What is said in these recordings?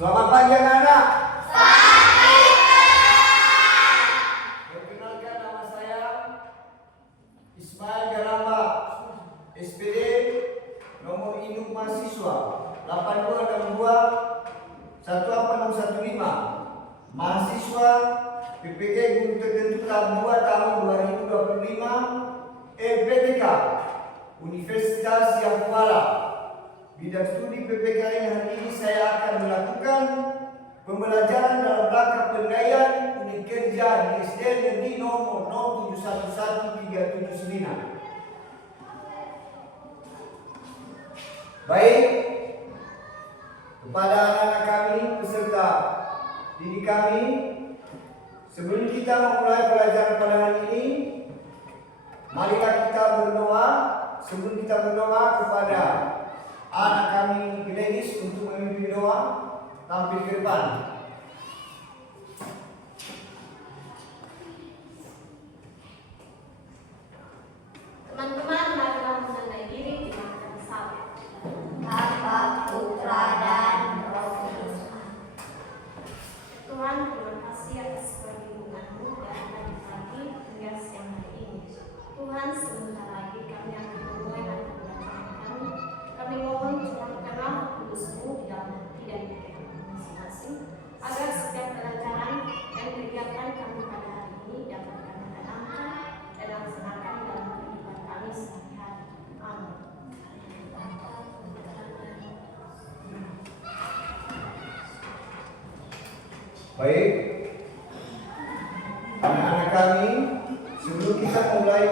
Selamat pagi anak-anak. Pagi. Perkenalkan, nama saya Ismail Garamba, SPD nomor induk mahasiswa 8262 18615, mahasiswa PPG Guru Tertentu tahap 2 tahun 2025 LPTK Universitas Yahkuala. Bidang studi PPKN hari ini saya akan melakukan pembelajaran dalam rangka penilaian unit kerja di SD Negeri nomor 0711379. Baik, kepada anak-anak kami peserta didik kami, sebelum kita memulai pelajaran pada hari ini, marilah kita berdoa. Sebelum kita berdoa kepada anak kami Pilegis untuk memimpin doa, tampil ke depan. Teman-teman, marilah menandai diri di belakang bersama. Bapa, Putra, dan Roh Kudus. Tuhan, terima kasih atas perlindungan-Mu dan pagi hingga siang hari ini. Tuhan, sebentar lagi kami akan memulai mata pelajaran kami. Kami mohon curahkanlah Kudus-Mu di dalam hati dan pikiran kami masing-masing, agar setiap pelajaran dan kegiatan kami pada hari ini dapat kami tanamkan dan laksanakan dalam kehidupan kami sehari-hari. Amin. Baik, anak-anak kami, sebelum kita mulai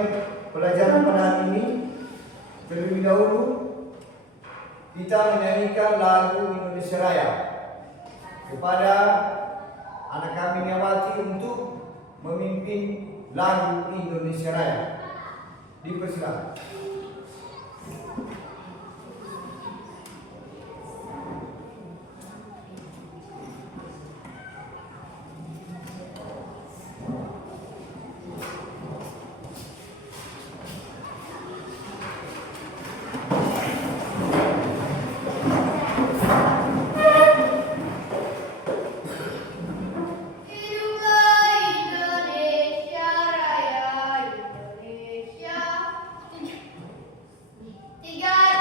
pelajaran pada hari ini, terlebih dahulu kita menyanyikan lagu Indonesia Raya kepada anak kami Nyawati untuk memimpin lagu Indonesia Raya. Dipersilakan. Hiduplah Indonesia Raya, Indonesia. 3,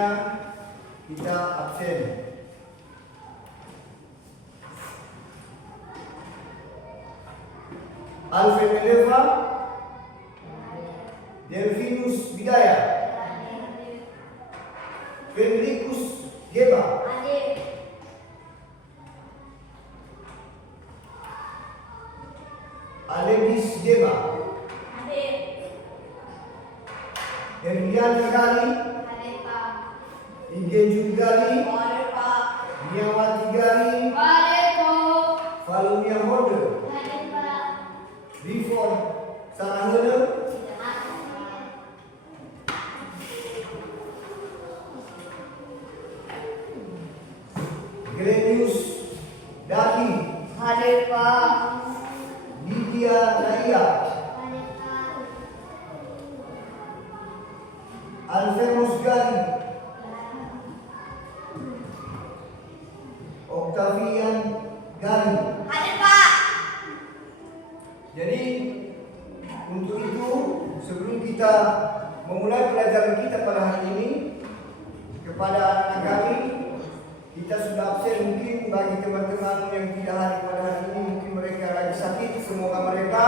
sebelumnya kita absen. Alfred Meleva, Delvinus Bidaya, Fenricus Geba, Alebis Geba, Herdian Gali, Ingenjun Gali, Diawati Gali, Falunia Hode, Rifon Sarahele, Grenius Daki, Lydia Naya, Alfemus Gali, Octavian Gali. Jadi untuk itu sebelum kita memulai pelajaran kita pada hari ini, kepada anak-anak kami, kita sudah absen. Mungkin bagi teman-teman yang tidak hadir pada hari ini, mungkin mereka lagi sakit. Semoga mereka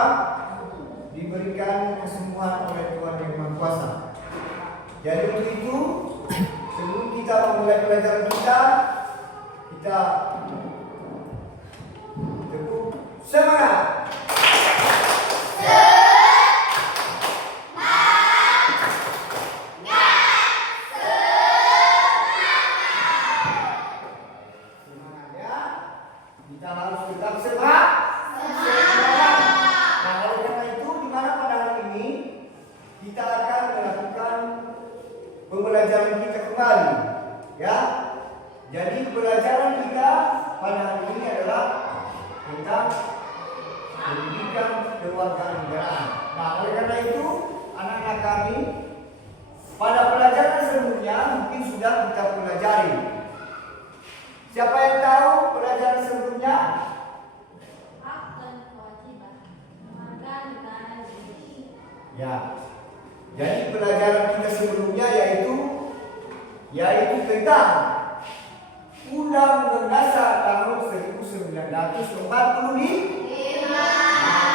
diberikan kesembuhan oleh Tuhan Yang Maha Kuasa. Jadi untuk itu sebelum kita memulai pelajaran kita tepuk semangat. Kita harus tetap semangat. Nah, oleh karena itu, di mana pada hari ini kita akan melakukan pembelajaran kita kembali, ya. Jadi pelajaran kita pada hari ini adalah tentang pendidikan kewarganegaraan. Nah, oleh karena itu, anak-anak kami pada pelajaran sebelumnya mungkin sudah kita pelajari. Siapa yang tahu pelajaran sebelumnya? Ya. Jadi pelajaran kita sebelumnya yaitu tentang Undang-Undang Dasar tahun 1945.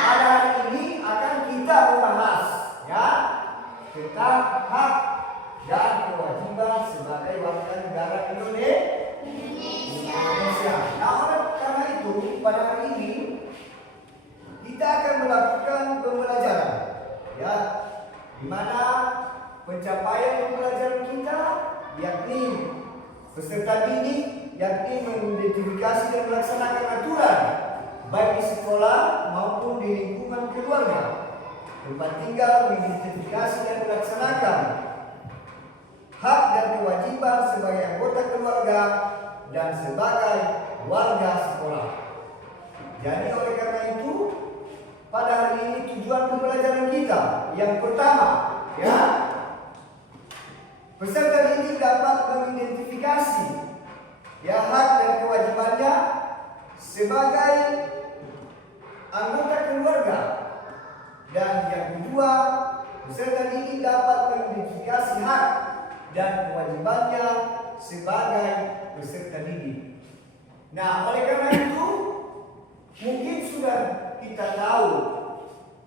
Pada hari ini akan kita membahas, ya, tentang hak dan kewajiban sebagai warga negara Indonesia. Nah, oleh karena itu pada hari ini kita akan melakukan pembelajaran, ya, di mana pencapaian pembelajaran kita yakni peserta didik yakni mengidentifikasi dan melaksanakan aturan baik di sekolah maupun di lingkungan keluarga, tempat tinggal, mengidentifikasi dan melaksanakan hak dan kewajiban sebagai anggota keluarga dan sebagai warga sekolah. Jadi oleh karena itu pada hari ini tujuan pembelajaran kita yang pertama, ya, peserta didik dapat mengidentifikasi, ya, hak dan kewajibannya sebagai anggota keluarga. Dan yang kedua, peserta didik dapat mengidentifikasi hak dan kewajibannya sebagai peserta didik. Nah, oleh karena itu mungkin sudah kita tahu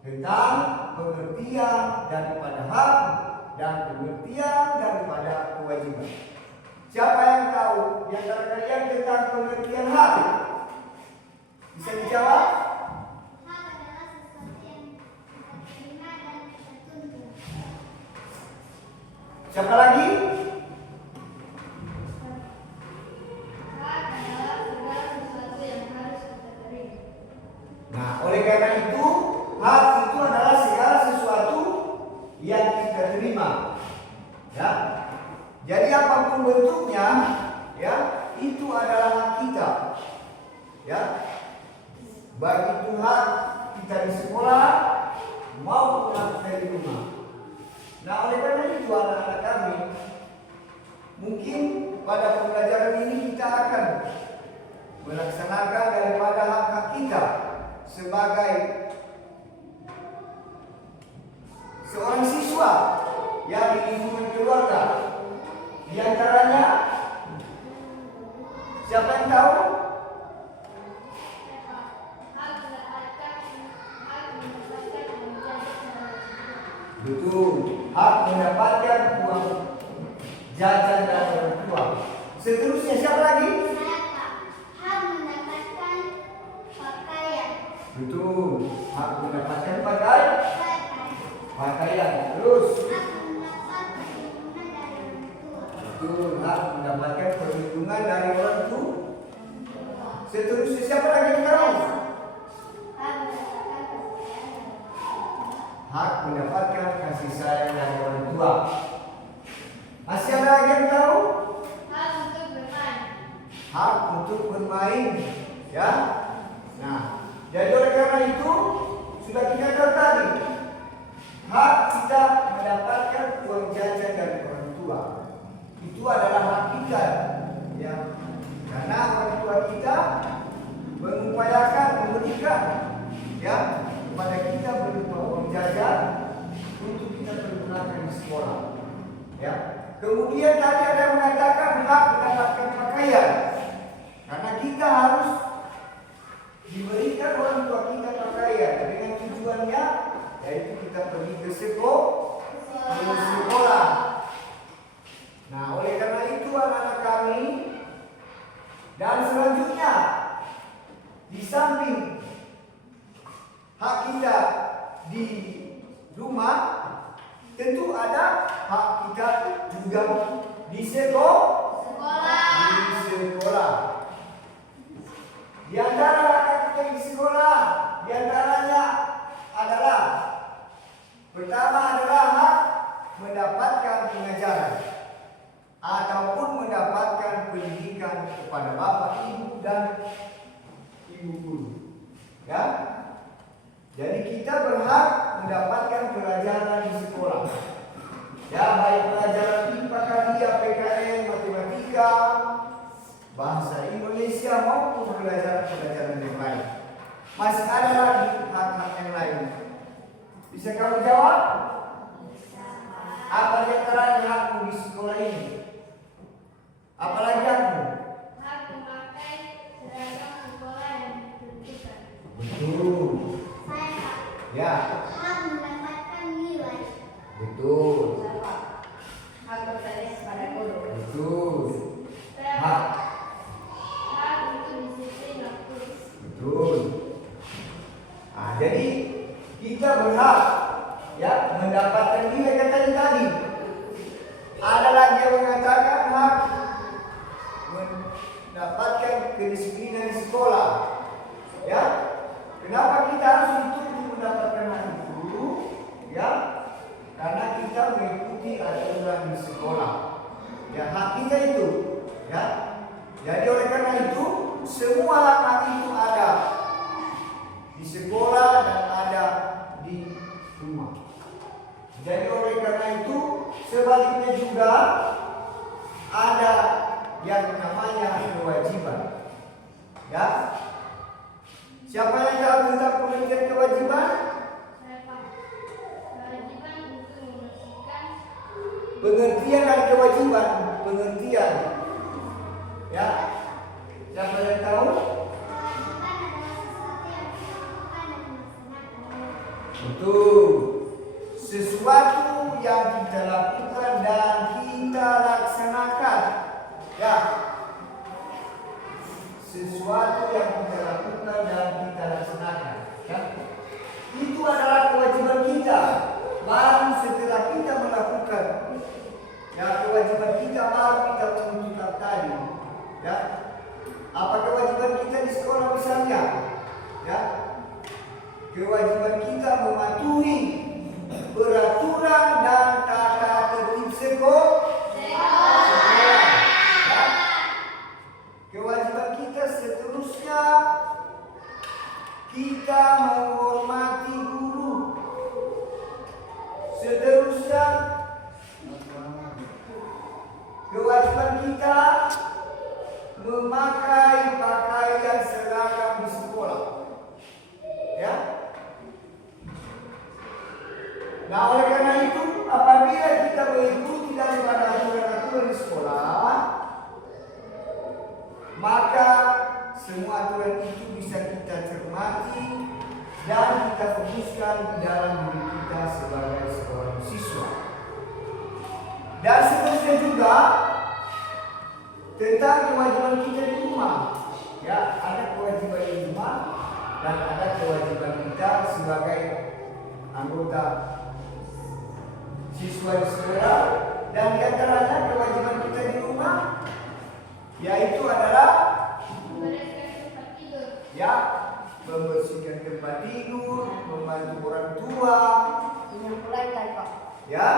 tentang pengertian daripada hak dan pengertian daripada kewajiban. Siapa yang tahu di antara kalian tentang pengertian hak? Bisa dijawab? Hak adalah sesuatu yang kita terima dan kita tuntut. Siapa lagi? Hak adalah segala sesuatu yang harus kita terima. Nah, oleh karena itu hak itu adalah segala sesuatu yang kita terima, ya. Jadi apapun bentuknya, ya, itu adalah hak kita, ya. Baik itu hak kita di sekolah maupun hak kita di rumah. Nah, oleh karena itu anak-anak kami, mungkin pada pembelajaran ini kita akan melaksanakan daripada hak-hak kita sebagai seorang siswa yang di lingkungan keluarga, Di antaranya, siapa yang tahu? Betul, hak mendapatkan uang jajan dari orang tua. Seterusnya siapa lagi? Saya Pak. Hak mendapatkan pakaian. Betul, hak mendapatkan Pakaian. pakaian. Terus, Hak mendapat perlindungan dari orang tua. betul, hak mendapatkan perlindungan dari orang tua. Seterusnya siapa lagi yang tahu? Hak mendapatkan kesehatan. Hak mendapatkan kasih sayang dari orang tua. Masih ada lagi yang tahu? Hak untuk bermain. Hak untuk bermain, ya. Nah, jadi oleh karena itu sudah kita tahu tadi, hak kita mendapatkan uang jajan dari orang tua. Itu adalah hak kita, ya. Karena orang tua kita mengupayakan memberikan, ya, kepada kita berupa uang jajan untuk kita pergunakan di sekolah, ya. Kemudian tadi ada yang mengatakan hak mendapatkan pakaian, karena kita harus diberikan orang tua kita pakaian dengan tujuannya yaitu kita pergi ke sekolah. Nah, oleh karena itu anak-anak kami, dan selanjutnya di samping hak kita di rumah, tentu ada hak kita juga di sekolah. Di antara hak kita di sekolah, di antaranya adalah pertama adalah hak mendapatkan pengajaran ataupun mendapatkan pendidikan kepada bapak, ibu dan ibu guru. Ya. Jadi kita berhak mendapatkan pelajaran di sekolah. Ya, baik pelajaran IPA, KIA, PKN, matematika, bahasa Indonesia maupun pelajaran-pelajaran yang lain. Masih ada lagi hak-hak yang lain. Bisa kamu jawab? Apa di antara hakmu di sekolah ini? Apalagi hakmu? Hak memakai seragam sekolah yang ditentukan. Betul. Saya Pak. Ya, Hak mendapatkan nilai. betul. Hak bertanya kepada guru. Betul. Saya Hak. hak untuk disiplin waktu. Betul. Nah, jadi kita berhak, ya, mendapatkan nilai katanya tadi. Ada lagi yang mengatakan hak mendapatkan kedisiplinan di sekolah. Ya, kenapa kita harus dituntut mendapatkan hak itu? Ya, karena kita mengikuti aturan di sekolah. Ya, hak kita itu. Ya, jadi oleh karena itu semua hak itu ada di sekolah dan ada di rumah. Jadi oleh karena itu sebaliknya juga ada yang namanya kewajiban. Ya. Siapa yang tahu tentang pengertian kewajiban? Saya Pak. Kewajiban untuk membersihkan. Pengertian dari kewajiban, pengertian. Ya. Siapa yang tahu? Kewajiban adalah sesuatu yang kita lakukan dan melaksanakan. Betul. Sesuatu yang kita lakukan dan kita laksanakan. Ya. Sesuatu yang kita lakukan dan kita laksanakan. Ya. Itu adalah kewajiban kita. Baru setelah kita melakukan, ya, kewajiban kita baru kita menunjukkan tadi. Ya. Apa kewajiban kita di sekolah misalnya? Ya. Kewajiban kita mematuhi peraturan dan tata tertib sekolah. Ya. Kewajiban kita seterusnya kita menghormati guru. Seterusnya kewajiban kita memakai pakaian seragam di sekolah. Ya. semua aturan itu bisa kita cermati dan kita fokuskan di dalam diri kita sebagai seorang siswa. Dan seterusnya juga tentang kewajiban kita di rumah. Ya, ada kewajiban di rumah dan ada kewajiban kita sebagai anggota siswa di sekolah. Dan di antaranya kewajiban kita di rumah yaitu adalah ya, membersihkan tempat tidur, membantu orang tua, menyapu lantai, Pak. ya,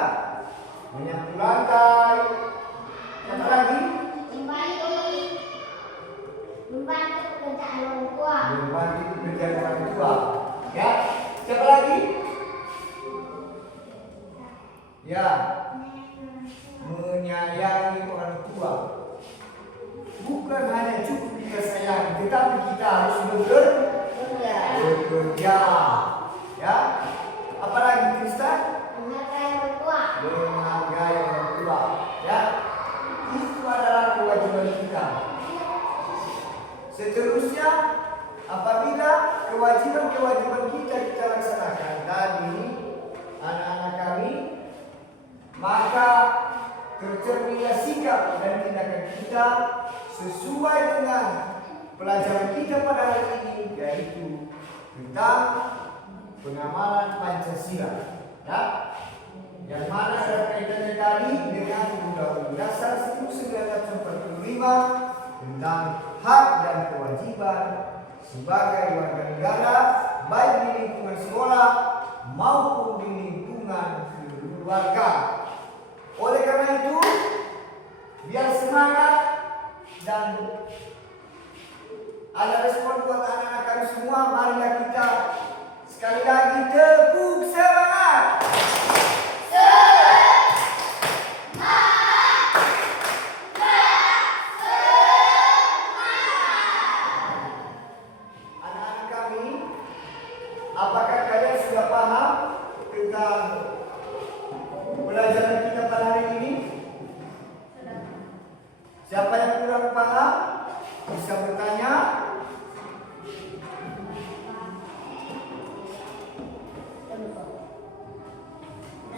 menyapu lantai, apa lagi? Membantu pekerjaan orang tua. Membantu pekerjaan orang tua, ya. Siapa lagi? Ya, menyayangi orang tua. Bukan hanya cukup kita sayangi, tetapi kita harus bekerja. Ya, apalagi Kristen? Menghargai orang tua. Menghargai orang tua. Ya, itu adalah kewajiban kita. Seterusnya, apabila kewajiban-kewajiban kita laksanakan tadi, anak-anak kami, maka tercerminlah sikap dan tindakan kita sesuai dengan pelajaran kita pada hari ini, yaitu tentang pengamalan Pancasila, ya, yang mana ada kaitannya tadi dengan Undang-Undang Dasar 1945 tentang hak dan kewajiban sebagai warga negara, baik di lingkungan sekolah maupun di lingkungan keluarga. Oleh karena itu, biar semangat dan ada respon buat anak-anak kami semua, marilah kita sekali lagi tepuk semangat. Anak-anak kami, apakah kalian sudah paham tentang pelajaran kita pada hari ini? Siapa yang kurang paham bisa bertanya.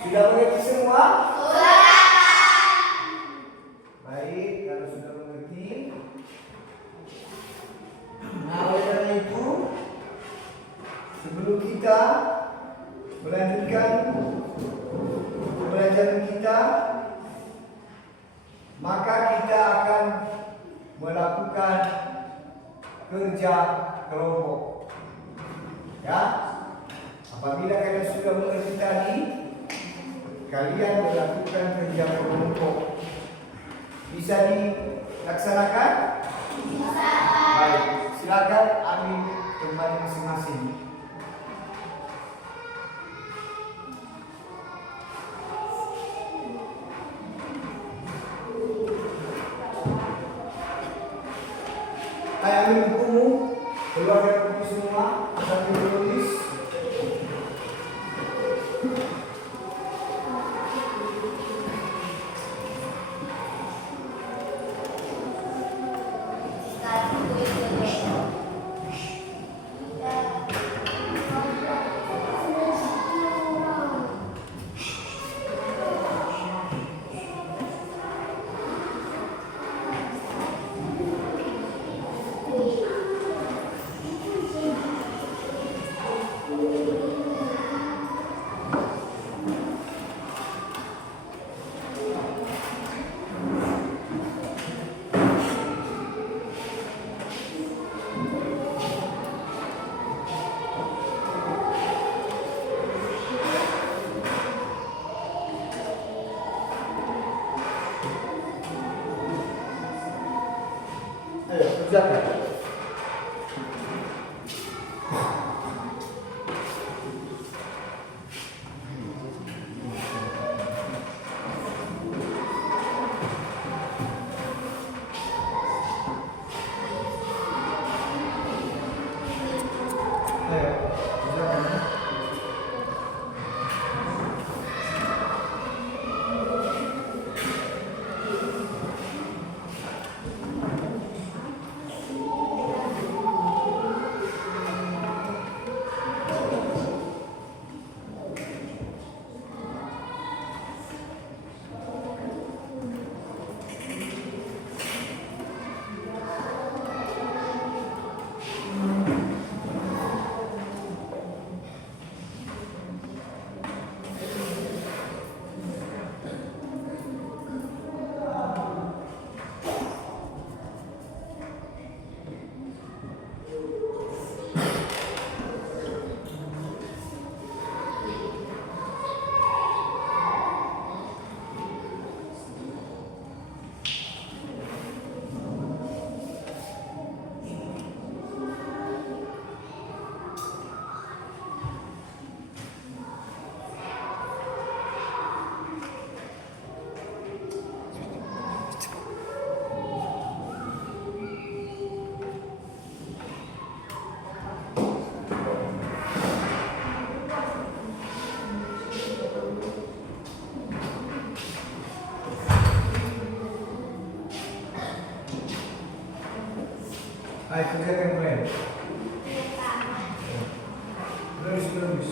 Sudah mengerti semua? Baik, kalau sudah mengerti. Nah, oleh karena itu, sebelum kita melanjutkan pelajaran kita, maka kita akan melakukan kerja kelompok. Ya, apabila kalian sudah mengerti tadi, kalian melakukan kerja kelompok. Bisa dilaksanakan? Bisa. Baik, silakan ambil tempat masing-masing. Ayo ambil bukumu, keluarkan buku semua, sambil menulis. Ayo, kerjakan. Ayo kerjakan Brian. Iya, Pak. Terus.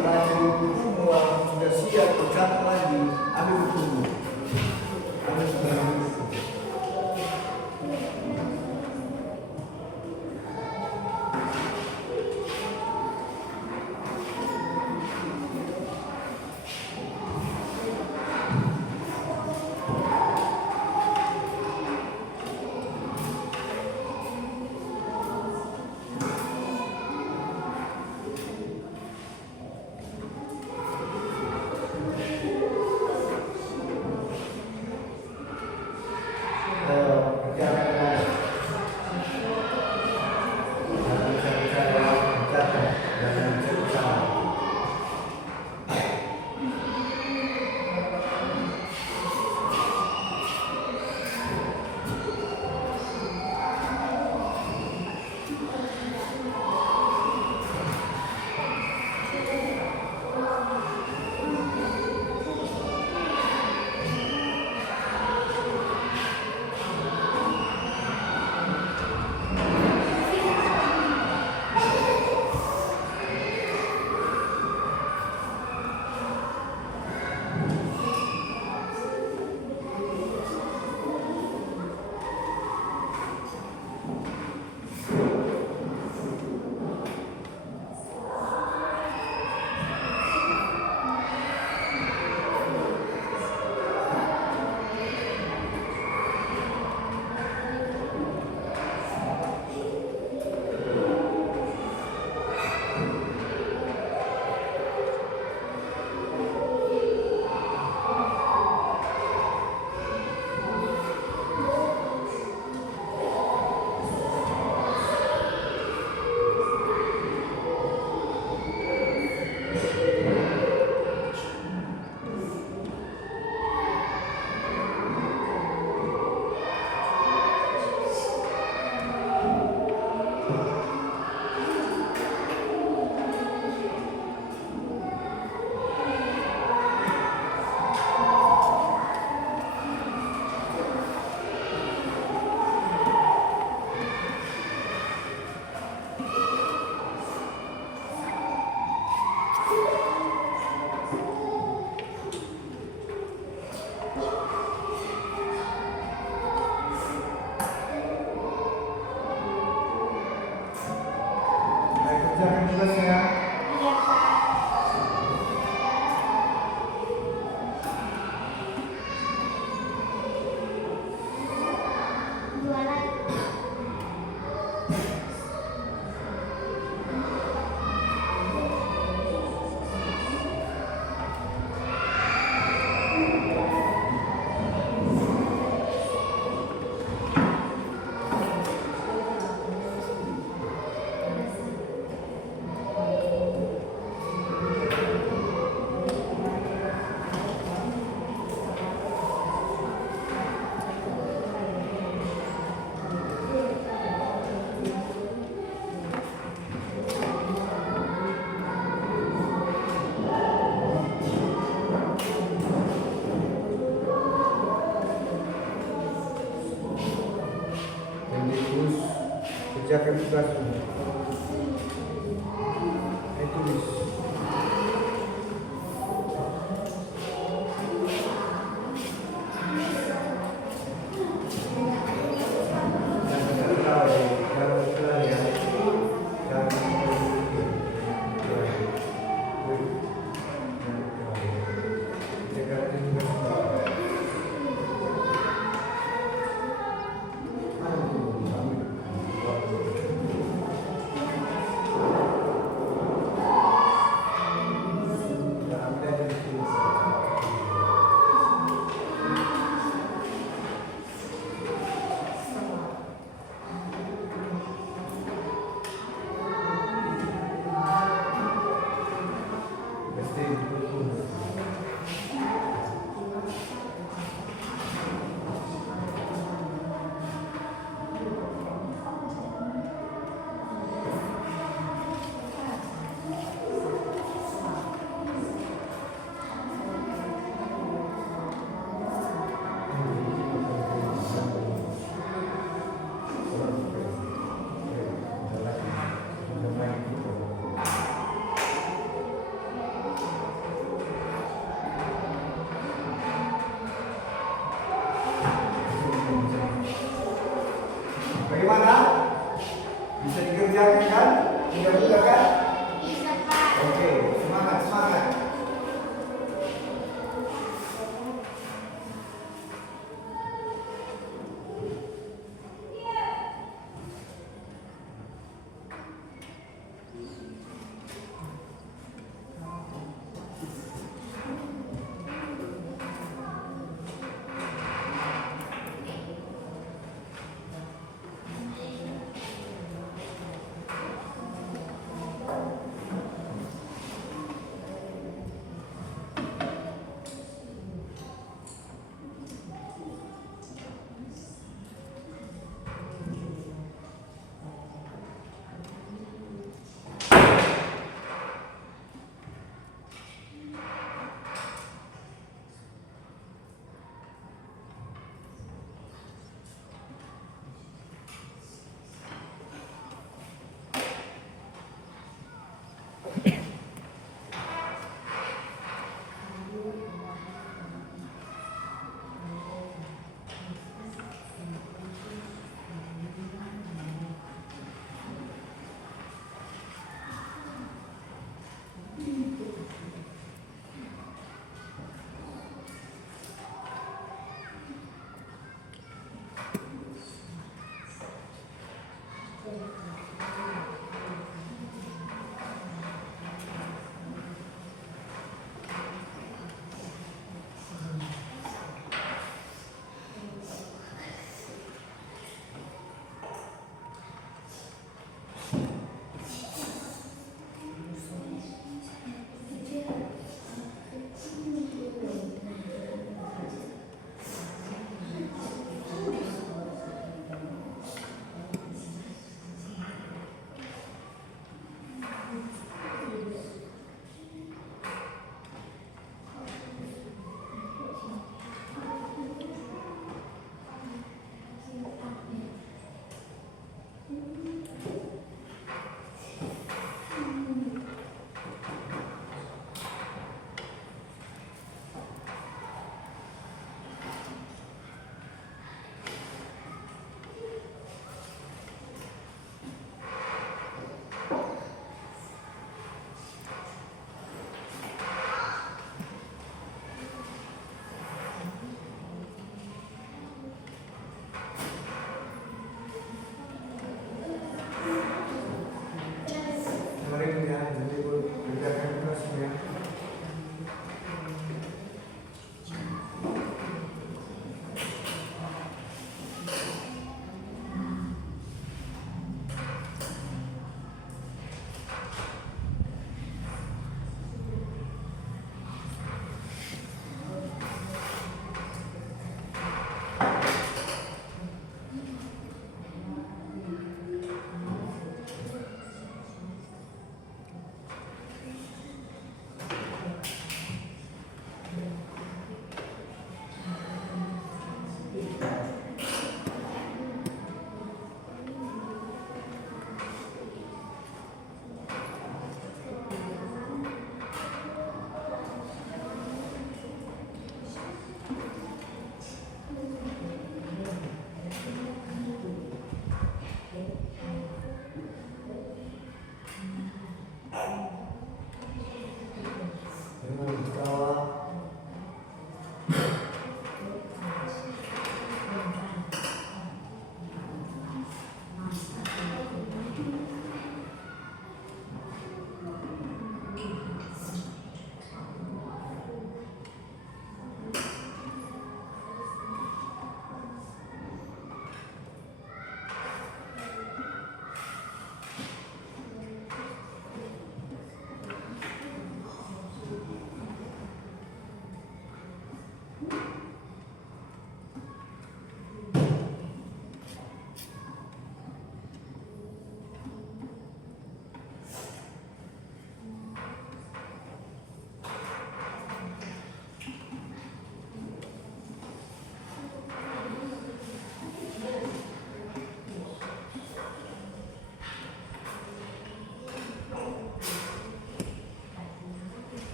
Baca buku mau sudah siap, catat lagi. Ambil buku. Ambil buku. Kerjakan tugasnya. Iya, Pak. Dua lagi. Terus kerjakan tugasmu. Tulis.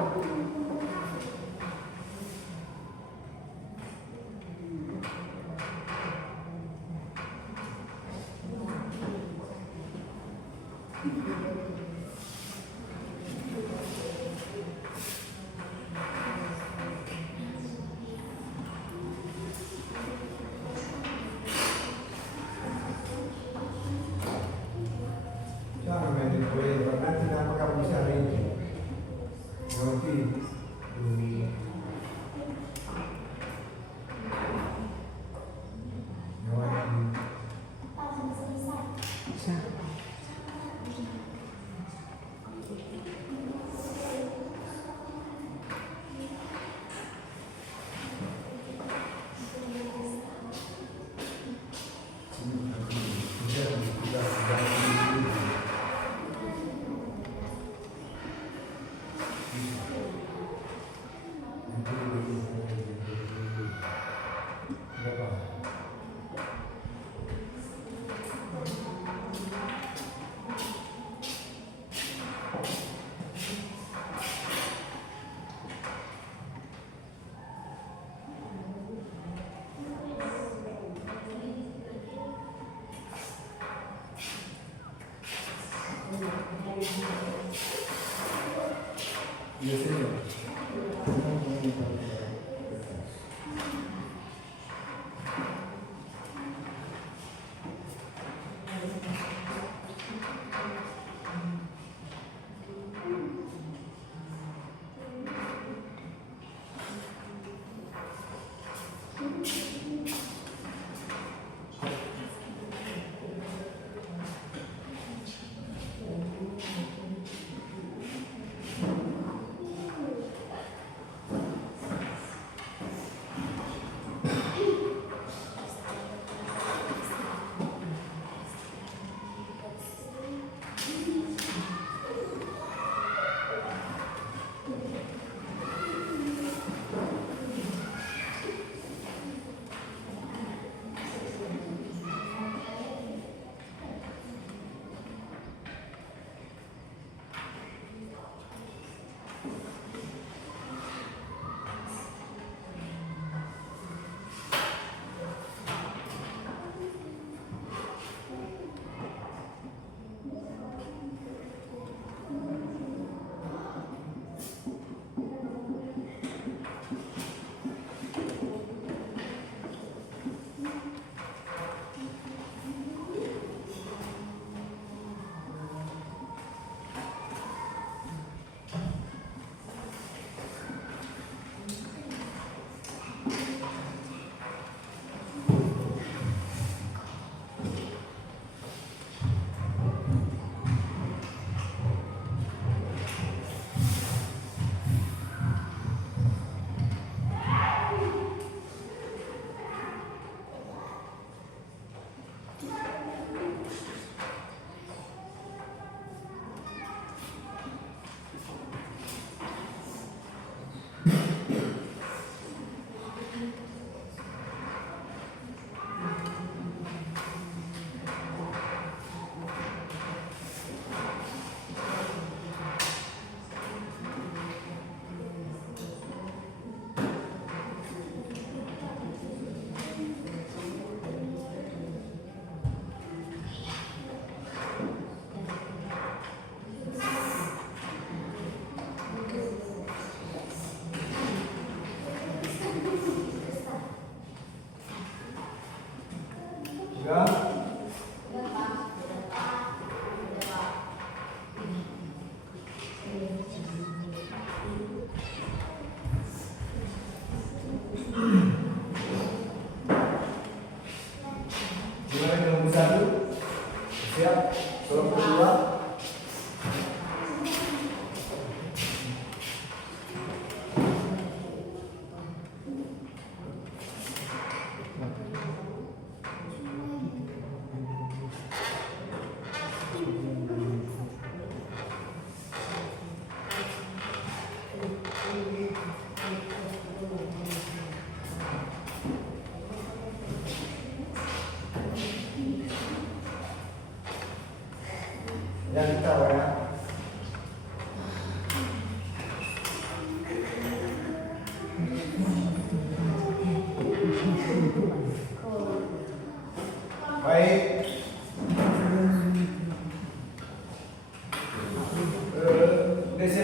Jangan main boleh nanti kenapa kamu bisa ini? Nanti iya sih.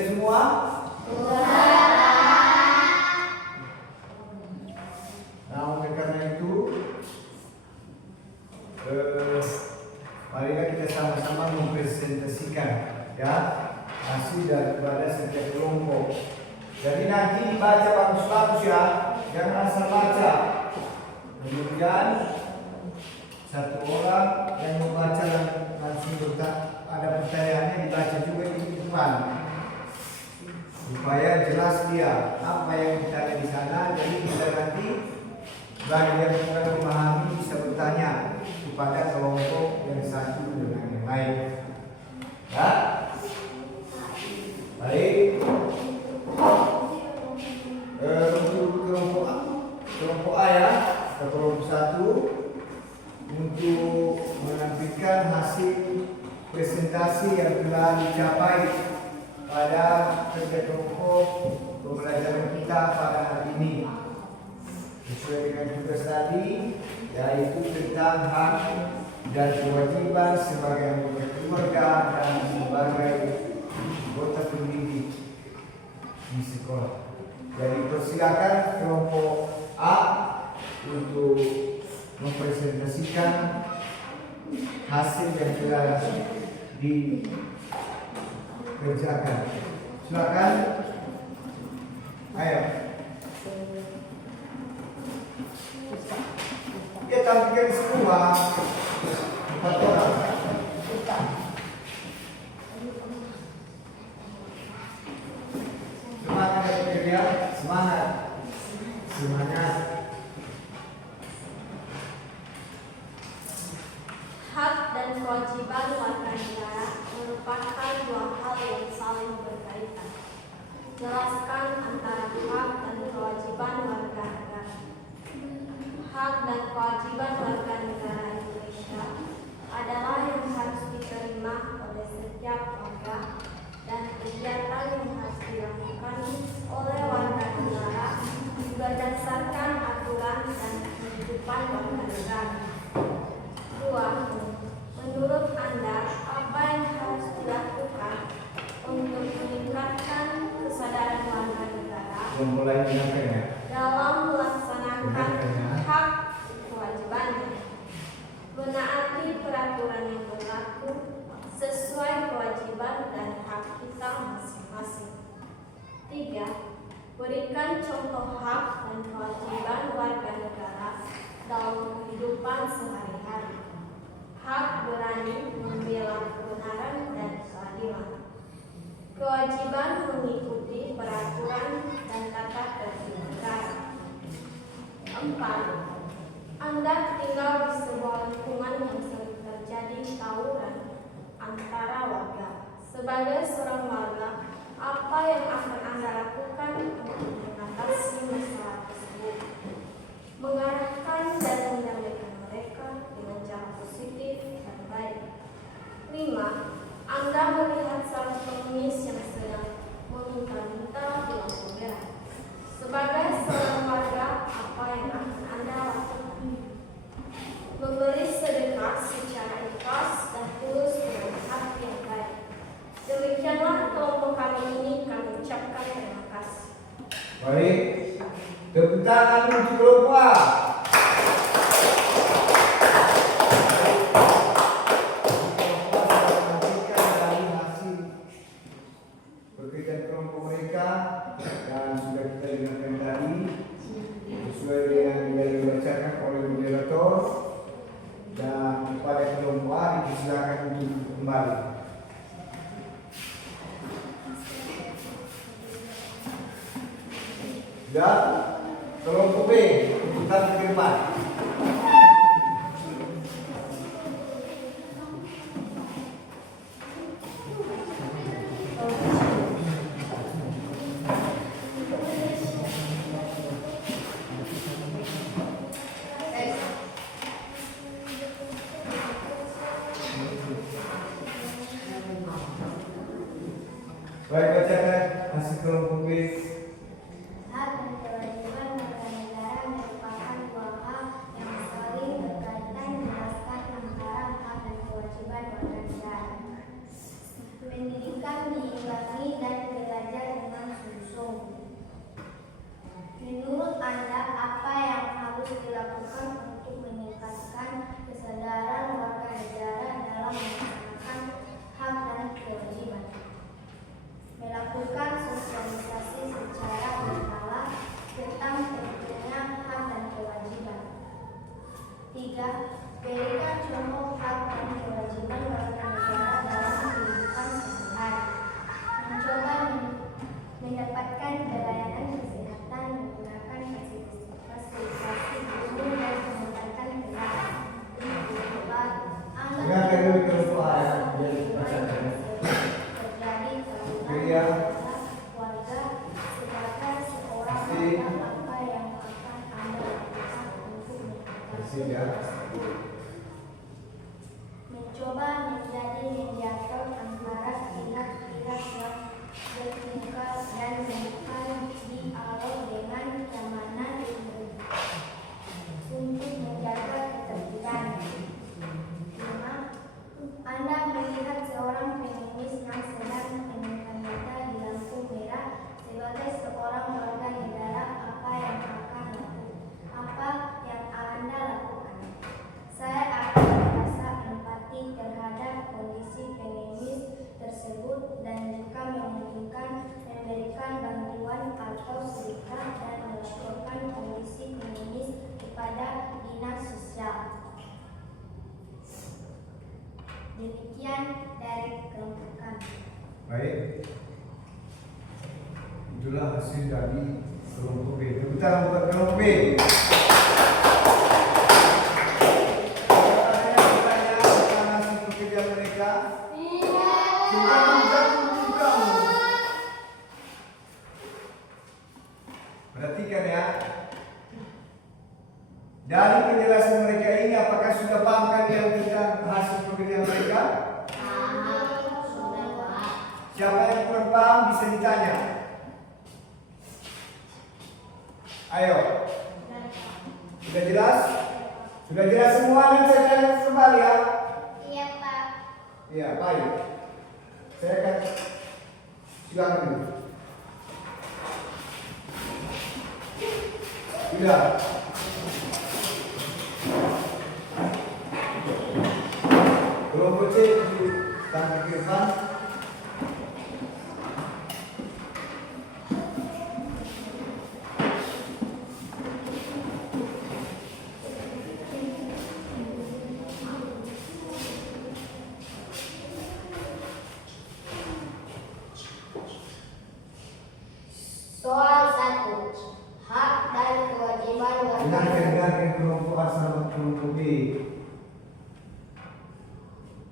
semua? Nah, oleh karena itu, marilah kita sama-sama mempresentasikan ya hasil daripada setiap kelompok. Jadi nanti dibaca bagus-bagus ya, jangan asal baca. Kemudian satu orang yang membaca dan langsung ada pertanyaannya dibaca juga di depan, supaya jelas dia apa yang ditanya di sana. Jadi bisa nanti bagi yang kurang memahami bisa bertanya kepada kelompok yang satu dengan yang lain. Ya, baik. Untuk kelompok A ya, atau kelompok 1 untuk menampilkan hasil presentasi yang telah dicapai pada kerja kelompok pembelajaran kita pada hari ini sesuai dengan tugas tadi, yaitu tentang hak dan kewajiban sebagai anggota keluarga dan sebagai anggota pendidik di sekolah. Jadi persilakan kelompok A untuk mempresentasikan hasil yang telah dikerjakan. Silakan. Ayo. Kita tampilkan semua 4 orang. Semangat ya, semangat. Semangat. Hak dan kewajiban warga negara merupakan dua hal yang saling berkaitan. Jelaskan antara hak dan kewajiban warga negara. Hak dan kewajiban warga negara Indonesia adalah yang harus diterima oleh setiap warga dan kegiatan yang harus dilakukan oleh warga negara berdasarkan aturan dan kehidupan warga negara. 2. Menurut Anda, apa yang harus dilakukan untuk meningkatkan kesadaran warga negara Mulai mendengarkan ya. dalam melaksanakan hak kewajibannya? Menaati peraturan yang berlaku sesuai kewajiban dan hak kita masing-masing. 3. Berikan contoh hak dan kewajiban warga negara dalam kehidupan sehari-hari. Hak berani membela kebenaran dan keadilan. Kewajiban mengikuti peraturan dan tata tertib negara. 4. Anda tinggal di sebuah lingkungan yang sering terjadi tawuran antara warga. Sebagai seorang warga, apa yang akan Anda lakukan untuk mengatasi masalah tersebut? Mengarahkan dan mendamaikan mereka dengan cara positif dan baik. 5. Anda melihat seorang pengemis yang sedang meminta-minta di lampu merah. Sebagai seorang warga, apa yang akan Anda lakukan? Memberi sedekah secara ikhlas dan tulus dengan hati yang baik. Demikianlah kelompok kami ini, kami ucapkan terima kasih. Baik, tepuk tangan untuk kelompok A. Pekerjaan kelompok mereka dan sudah kita dengarkan tadi sesuai dengan yang dibacakan oleh moderator, dan kepada kelompok A dipersilakan untuk kembali. Dan kelompok B kita ke depan. Baik, bacakan hasil kelompok B. Hak dan kewajiban warga negara merupakan dua hal yang saling berkaitan. Jelaskan antara hak dan kewajiban warga negara. Pendidikan diimbangi dan bela hasilnya mencoba menjadi mediator antara pihak-pihak yang bertengkar dan bukan dialog dengan keamanan untuk menjaga ketertiban. 5. Anda melihat seorang pengemis yang sedang menyita di lampu merah. Sebagai seorang warga negara, apa yang Anda lakukan? Saya akan merasa empati terhadap kondisi pengemis tersebut dan jika memungkinkan memberikan bantuan atau sedekah dan melaporkan kondisi pengemis kepada dinas sosial. Demikian dari kelompok kami. baik. Itulah hasil dari kelompok B. Tepuk tangan buat kelompok B. Perhatikan ya. Dari penjelasan mereka ini, apakah sudah paham kalian tentang hasil pekerjaan mereka? Siapa yang kurang paham bisa ditanya. Ayo. Sudah jelas? Sudah jelas semua? Nanti saya tanya kembali ya. Iya, Pak. Iya, baik. Saya akan silakan dulu. Sudah. Kelompok C itu tangkap ke depan. Soal 1. Hak dan kewajiban warga Dengarkan kelompok A sama kelompok B.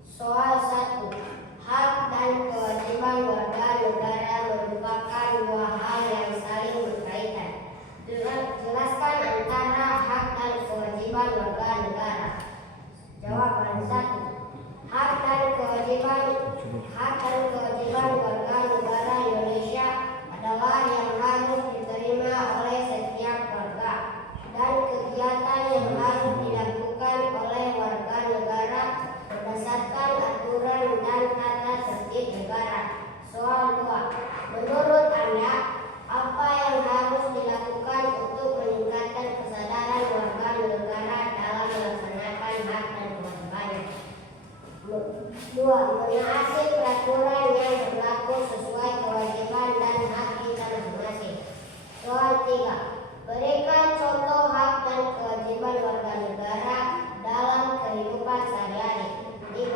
Soal 1. Hak dan kewajiban warga negara merupakan dua hal yang saling berkaitan. Jelaskan antara hak dan kewajiban warga negara. Jawaban 1. Hak dan kewajiban warga negara Indonesia adalah yang harus diterima oleh setiap warga dan kegiatan yang harus dilakukan oleh warga negara berdasarkan aturan dan tata tertib negara. Soal 2. Menurut Anda, apa yang harus dilakukan untuk meningkatkan kesadaran warga negara dalam melaksanakan hak dan kewajibannya? 2. Menaati peraturan yang berlaku sesuai kewajiban dan hak kita masing-masing. Soal 3. Berikan contoh hak dan kewajiban warga negara dalam kehidupan sehari-hari. 5.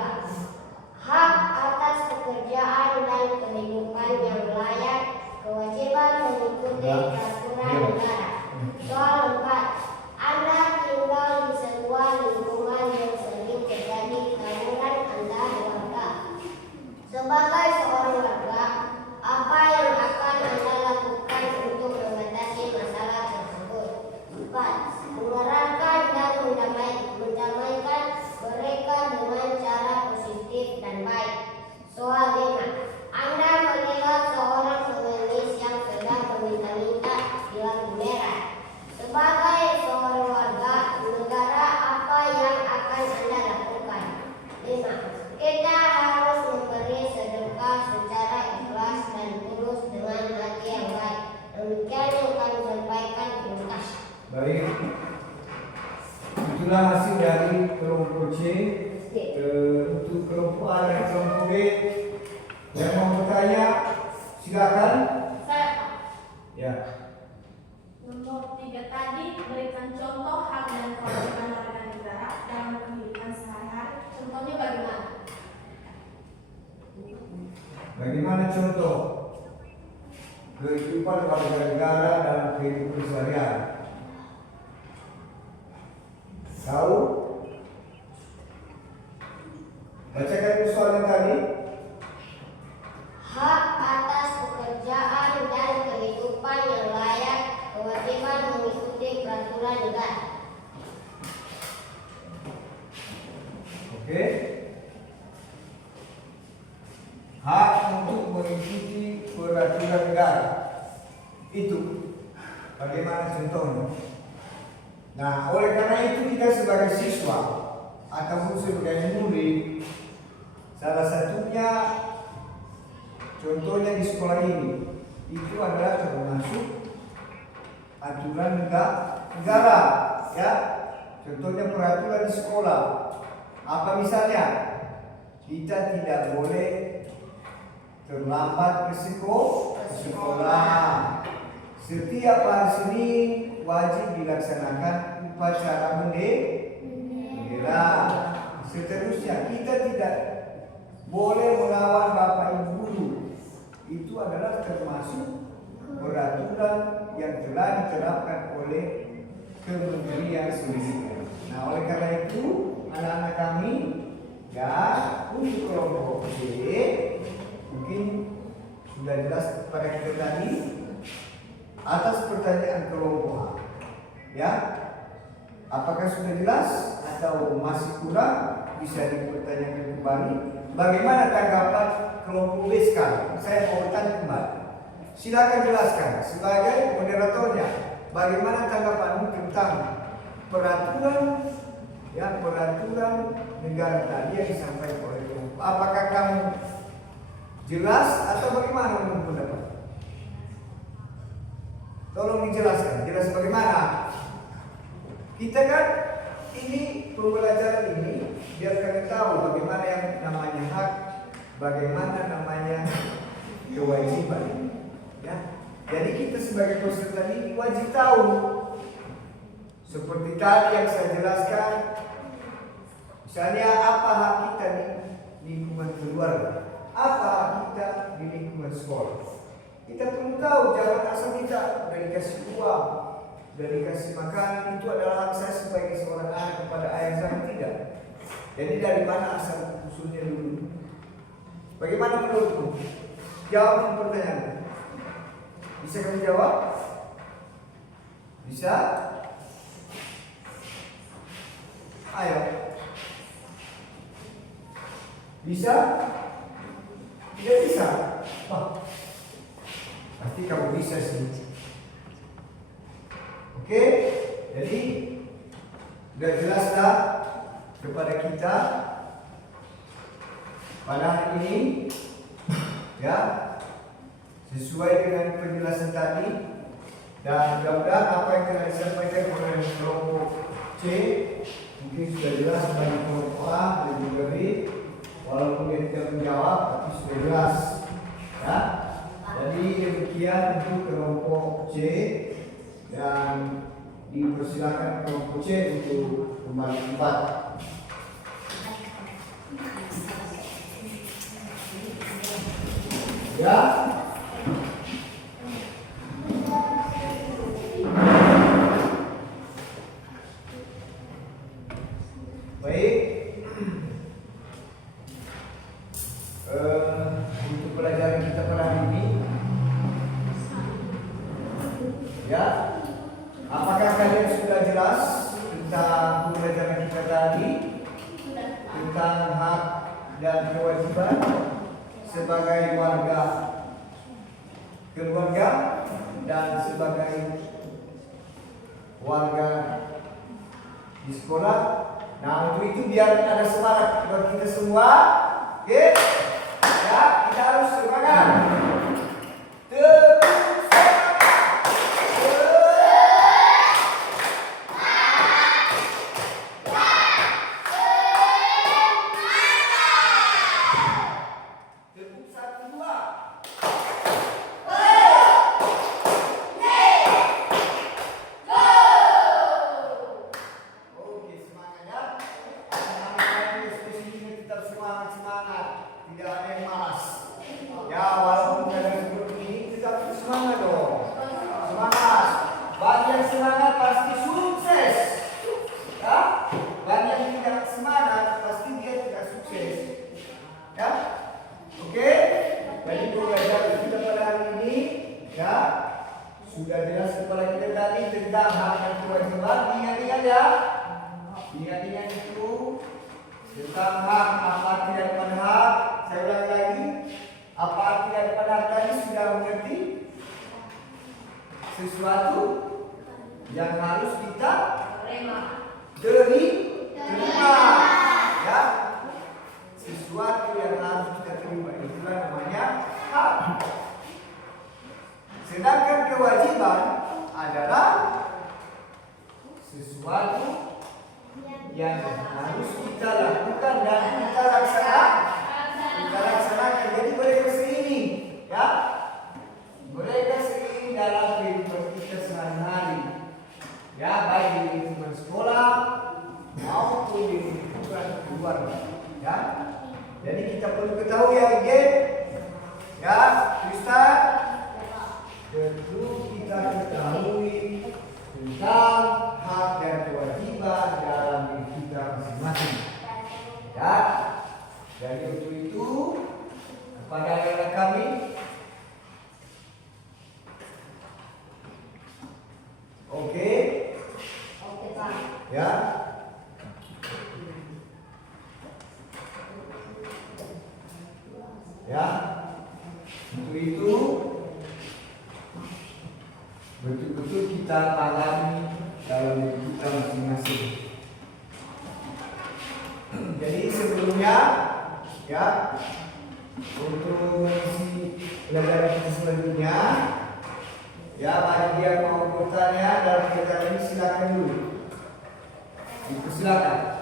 Hak atas pekerjaan dan kehidupan yang layak, kewajiban mengikuti peraturan negara. Soal 4. Anda tinggal di sebuah lingkungan yang sering terjadi tawuran antar warga. Sebagai seorang warga, apa yang akan Anda lakukan untuk mengatasi masalah tersebut? 4. Mengarahkan dan mendamaikan mereka dengan cara positif dan baik. Soal 5. Anda melihat seorang pengemis yang sedang meminta-minta di lampu merah. Sebagai seorang warga negara, apa yang akan Anda lakukan? 5. Kita harus memberi sedekah secara ikhlas dan tulus dengan hati yang baik. Demikian yang kami sampaikan. Terima kasih. Baik. Itulah hasil dari kelompok C. Untuk kelompok A dan kelompok B yang mau bertanya silakan. Saya Ya. nomor 3 tadi berikan contoh hak dan kewajiban warga negara dalam kehidupan sehari-hari. Contohnya bagaimana? Bagaimana contoh kehidupan warga negara dalam kehidupan sehari-hari? Tahu? Bacakan soalan tadi. Hak atas pekerjaan dan kehidupan yang layak, kewajiban mengikuti peraturan negara. negara. Itu bagaimana contohnya. Nah, oleh karena itu kita sebagai siswa ataupun sebagai murid, salah satunya contohnya di sekolah ini itu adalah termasuk aturan negara, ya. Contohnya peraturan di sekolah. Apa misalnya? Kita tidak boleh terlambat ke sekolah. Setiap hari Senin wajib dilaksanakan upacara bendera. Seterusnya kita tidak boleh melawan bapak ibu guru. Itu adalah termasuk peraturan yang telah diterapkan oleh Kementerian Pendidikan. Nah, oleh karena itu anak-anak kami ya untuk kelompok C mungkin sudah jelas kepada kita tadi atas pertanyaan kelompok A. Ya, apakah sudah jelas atau masih kurang? Bisa dipertanyakan kembali. Bagaimana tanggapan kelompok B sekarang? Saya mau bertanya kembali. Silakan jelaskan sebagai moderatornya. Bagaimana tanggapanmu tentang peraturan negara tadi yang disampaikan oleh kelompok? Apakah kamu jelas atau bagaimana menurut pendapat? Tolong dijelaskan. Jelas bagaimana? Kita kan ini pembelajaran ini biar kalian tahu bagaimana yang namanya hak, bagaimana namanya kewajiban. Ya. Jadi kita sebagai peserta ini wajib tahu. Seperti tadi yang saya jelaskan, misalnya apa hak kita di lingkungan keluarga, apa hak kita di lingkungan sekolah. Kita perlu tahu, jangan asal kita udah dikasih uang, udah dikasih makanan, itu adalah hak saya sebagai seorang anak kepada ayah saya, tidak. Jadi dari mana asal usulnya dulu? Bagaimana menurutmu? Jawab pertanyaan. Bisa kamu jawab? Bisa? Ayo. Bisa? Tidak bisa? Wah, pasti kamu bisa sih. Oke, jadi sudah jelaslah kepada kita pada hari ini, ya, sesuai dengan penjelasan tadi, dan mudah-mudahan apa yang telah disampaikan oleh kelompok C mungkin sudah jelas bagi kelompok A dan juga B, walaupun dia tidak menjawab tapi sudah jelas, ya. Jadi demikian untuk kelompok C, dan dipersilakan kelompok C untuk kembali tempat. Ya. Baik. Untuk pelajaran kita pada hari ini, ya, apakah kalian sudah jelas tentang pelajaran kita tadi tentang hak dan kewajiban sebagai warga keluarga dan sebagai warga di sekolah? Nah, untuk itu biar ada semangat buat kita semua, oke? Ya, kita harus semangat. Sudah jelas kepada kita tadi tentang hak dan kewajiban. Ingat-ingat ya. Ingat-ingat itu tentang hak, apa arti daripada hak. Saya ulangi lagi. Apa arti daripada hak tadi sudah mengerti? sesuatu yang harus kita terima. terima. Ya, sesuatu yang harus kita terima, itulah namanya hak. Sedangkan kewajiban adalah sesuatu yang harus kita lakukan dan kita laksanakan. Jadi mereka seiring, ya, mereka seiring dalam kehidupan kita sehari-hari, ya, baik di lingkungan sekolah maupun di lingkungan keluarga, ya. Jadi kita perlu ketahui ya, Ustaz, perlu kita ketahui tentang hak dan kewajiban dalam diri kita masing-masing. Ya, jadi untuk itu kepada anak kami, oke, Pak. ya. Ya, untuk itu betul-betul kita alami dalam diri kita masing-masing. Jadi sebelumnya, ya, untuk mengisi pelajaran kita selanjutnya, ya, bagi yang mau bertanya dalam kegiatan ini silakan dulu. Silakan.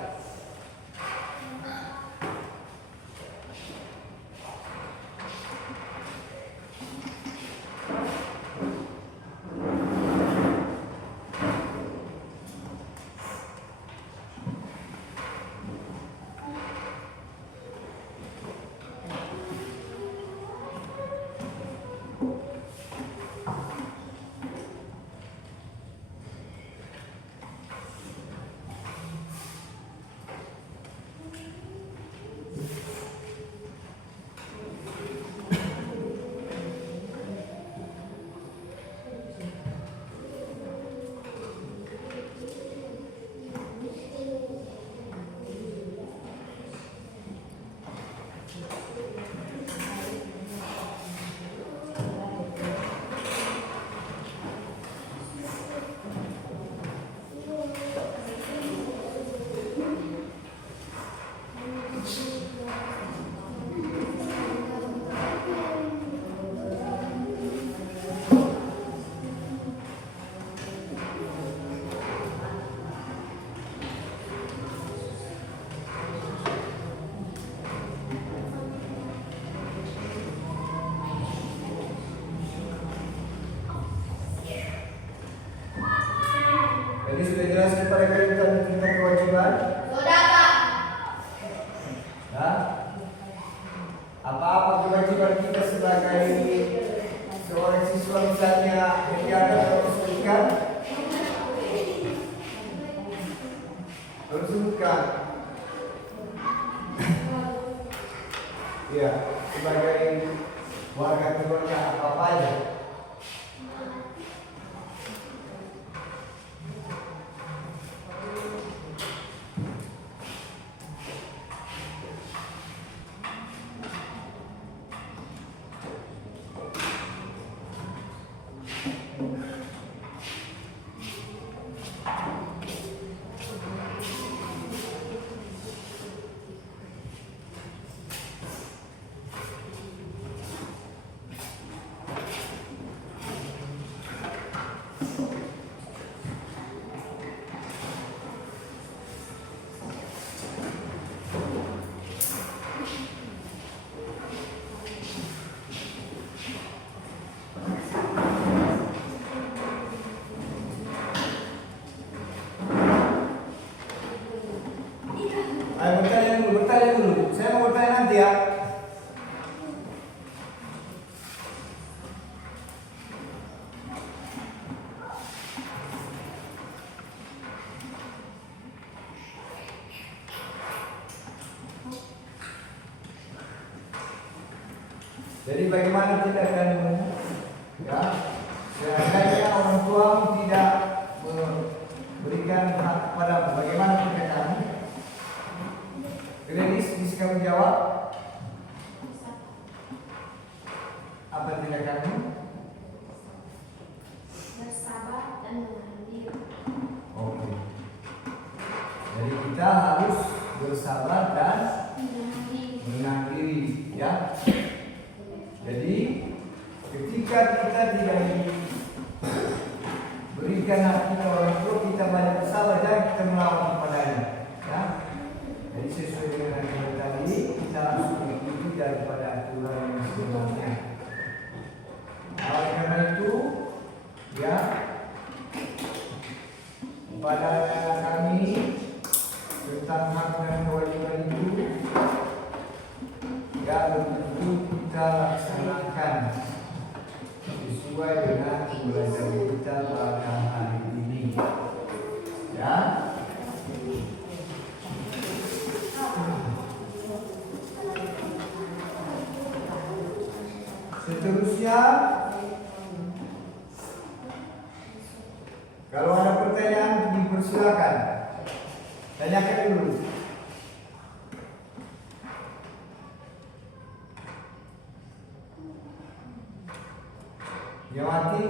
Jadi sudah jelas kepada kalian tentang kewajiban? Sudah, Pak. Ya? Apa-apa kewajiban kita sebagai seorang siswa misalnya yang dianggap harus sebutkan? Harus sebutkan. Ya, sebagai warga keluarga apa aja? Ayo bertanya dulu. Saya mau bertanya nanti ya. Jadi bagaimana tindakanmu? Ya, seandainya orang tuamu tidak memberikan hak kepadamu, bagaimana tindakanmu? Glenis, bisa kamu jawab? Apa tindakanmu? Ya pembelajaran kita pada hari ini. Ya. Seterusnya, kalau ada pertanyaan dipersilakan. Tanyakan dulu. Yawati,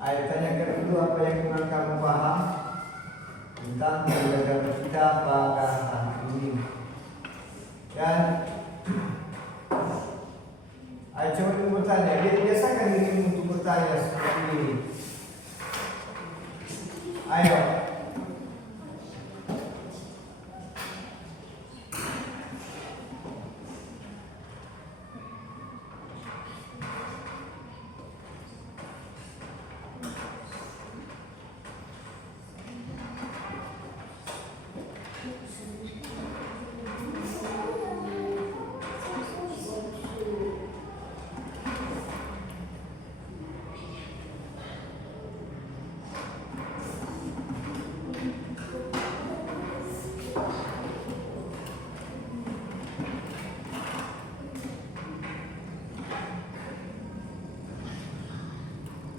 ayo tanyakan dulu apa yang kurang kamu paham tentang pembelajaran kita pada hari ini. Dan ayo coba dulu bertanya. Biasakan dirimu untuk bertanya seperti ini. Ayo.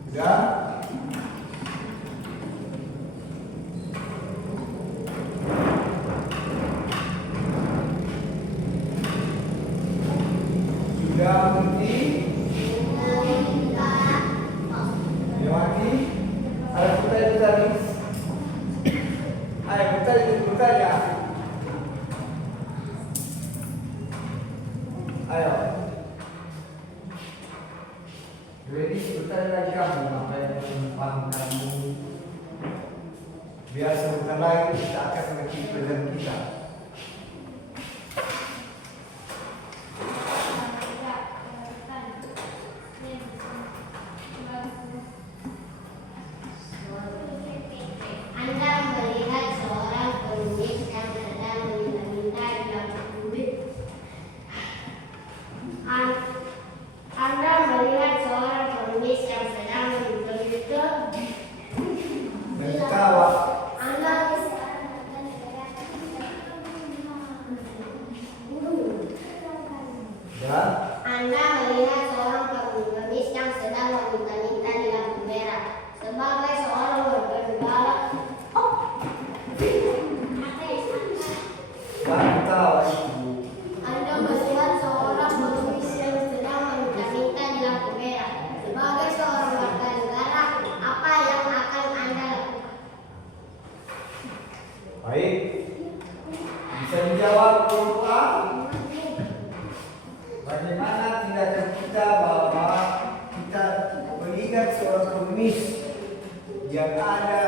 Sudah? Sudah mengerti? Yawati, ada pertanyaan tadi? Ayo bertanya. Ayo. Jadi bertanya lagi kamu apa yang paham kamu. Biar sebentar lagi kita akan mengerti pelajaran kita. Anda melihat seorang pengemis yang sedang meminta-minta di lampu duit. Anda melihat seorang pengemis yang sedang meminta-minta. Bertawa. Anda melihat seorang pengemis yang sedang meminta-minta di lampu merah. Sebagai seorang warga negara, Bertawa itu. Anda melihat seorang pengemis yang sedang meminta-minta di lampu merah. Sebagai seorang warga negara, apa yang akan Anda lakukan? Baik. Bisa dijawab Bapak? Bagaimana tindakan kita bahwa kita melihat seorang pengemis yang ada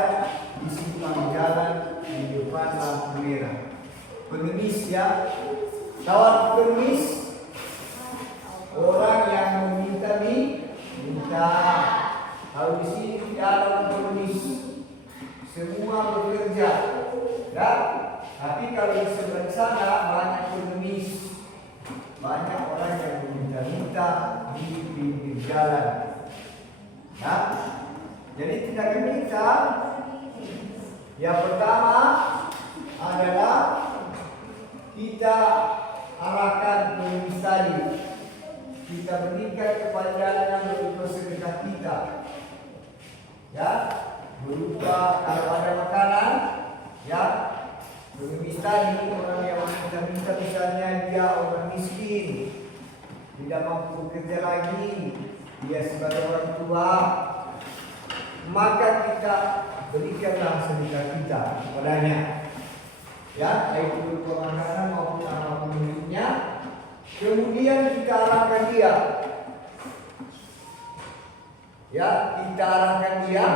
di simpang jalan di depan lampu merah. Pengemis ya, kawan pengemis, orang yang minta. Kalau di sini tidak ada pengemis, semua bekerja, ya. Tapi kalau di sebelah sana banyak pengemis. Banyak orang yang meminta-minta di pinggir jalan. Ya. Jadi tindakan kita yang pertama adalah kita arahkan pengemis tadi. Kita berikan kepada jalan yang berupa sedekah kita. Ya, berupa kalau ada makanan, ya. Pengemis tadi orang yang minta misalnya dia orang miskin, tidak mampu bekerja lagi, dia sebagai orang tua, maka kita berikanlah sedekah kita kepadanya. Ya, baik berupa makanan maupun apapun bentuknya. Kemudian kita arahkan dia. Ya, kita arahkan dia.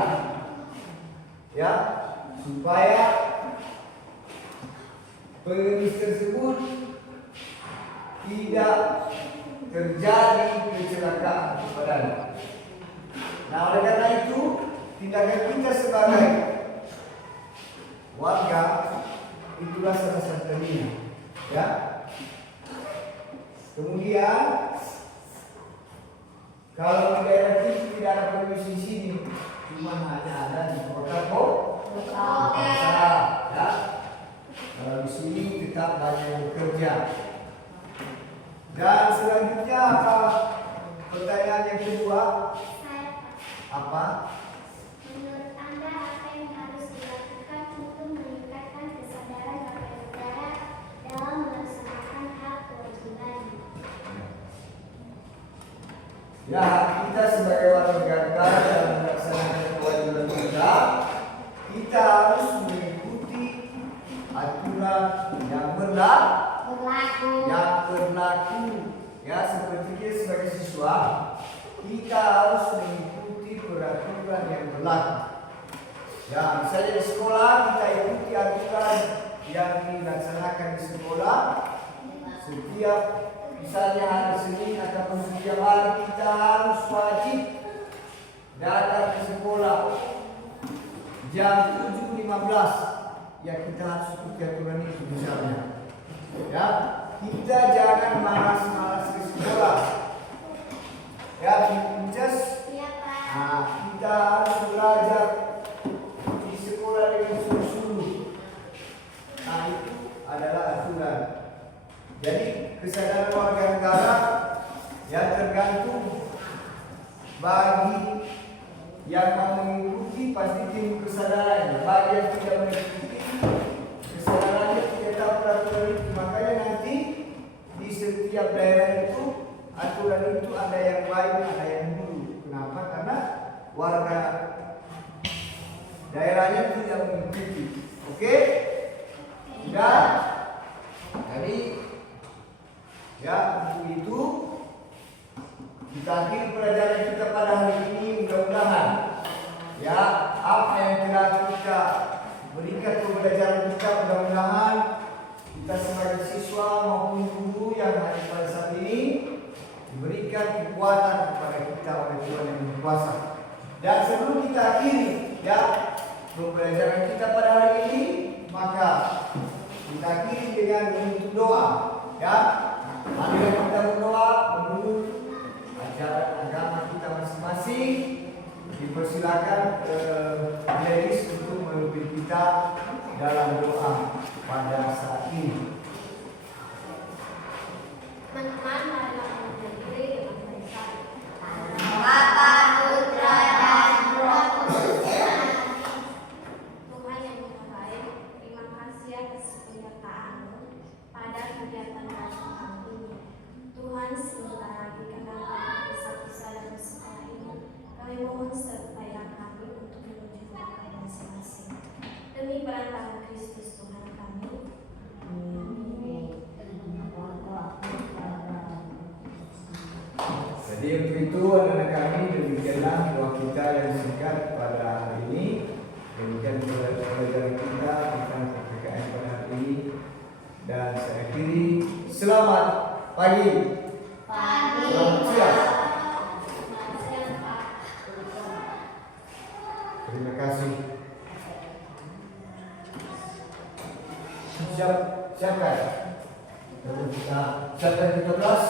Ya, supaya pengemis tersebut tidak terjadi kecelakaan kepadanya. Nah, oleh karena itu tindakan kita sebagai warga itulah salah satunya, ya. Kemudian Kalau di daerah kita tidak ada permisi di sini, cuma hanya ada di kota kok. Ya. Kalau di sini tetap banyak yang bekerja. Dan selanjutnya apa? Pertanyaan yang kedua. Apa? Menurut Anda apa yang harus dilakukan untuk meningkatkan kesadaran warga negara dalam melaksanakan hak kewajiban? Ya, kita sebagai warga negara dalam melaksanakan kewajiban kita harus mengikuti aturan yang berlaku. Ya, seperti kita sebagai siswa, kita harus mengikuti peraturan yang berlaku. Ya, misalnya di sekolah kita ikuti aturan yang dilaksanakan di sekolah. Setiap misalnya hari Senin ataupun setiap hari kita harus wajib datang ke sekolah jam 7.15. Ya, kita harus ikuti aturan itu misalnya. Ya, kita jangan malas-malas ke sekolah. Ya, just kita harus belajar di sekolah dengan sungguh-sungguh. Nah, itu adalah aturan. Jadi kesadaran warga negara ya tergantung bagi yang mau mengikuti pasti timbul kesadarannya. Bagi yang tidak mengikuti kesadarannya tidak tahu peraturan itu. Makanya nanti di setiap daerah itu aturan itu ada yang baik, ada yang buruk. Kenapa? Karena warga daerahnya tidak mengikuti. Oke? Sudah? Jadi ya, untuk itu kita akhiri pelajaran kita pada hari ini. Mudah-mudahan ya apa yang telah kita berikan pembelajaran kita, mudah-mudahan kita sebagai siswa maupun guru yang ada pada saat ini diberikan kekuatan kepada kita oleh Tuhan yang berkuasa. Dan sebelum kita akhiri ya pembelajaran kita pada hari ini, maka kita akhiri dengan menuntut doa. Ya, mari kita berdoa menurut ajaran agama kita masing-masing. Dipersilakan Gladys untuk memimpin kita dalam doa pada saat ini. Teman-teman, marilah berdiri dengan bersama. Bapa, Putra, dan Roh Kudus. Tuhan yang Maha Baik, terima kasih atas penyertaan-Mu pada kegiatan nasional ini. Tuhan, sebentar lagi kami akan berpisah-pisah dari sekolah ini. Kami mohon sertai kami untuk menuju tempat masing-masing. Demi perantara Kristus Tuhan kami. Jadi untuk itu anak-anak kami, demikianlah doa kita yang singkat pada hari ini. Demikian pelajaran kita tentang PPKN pada hari ini. Dan saya akhiri, selamat pagi. Selamat siang. Terima kasih. Siapa? Siapa yang kita belas?